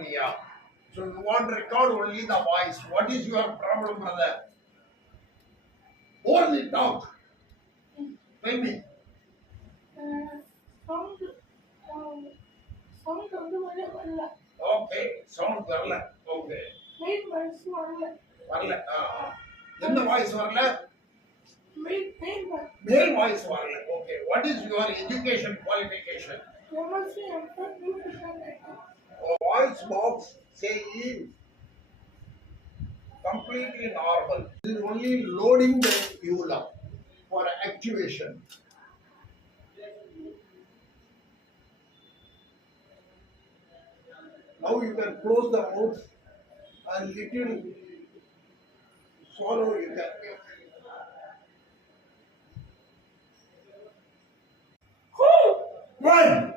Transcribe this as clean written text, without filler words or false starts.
pneumonia. So you want to record only the voice. What is your problem, brother? Only talk. Tell me. Sound வந்து வரல. Okay, sound வரல. Okay. Main voice வரல. வரல. எந்த voice வரல? Main Male voice வரல. Okay. What is your education qualification? MSc MPhil nutrition writing. Voice box saying completely normal. This is only loading the uvula for activation. Now you can close the mouth and little swallow you can give. One.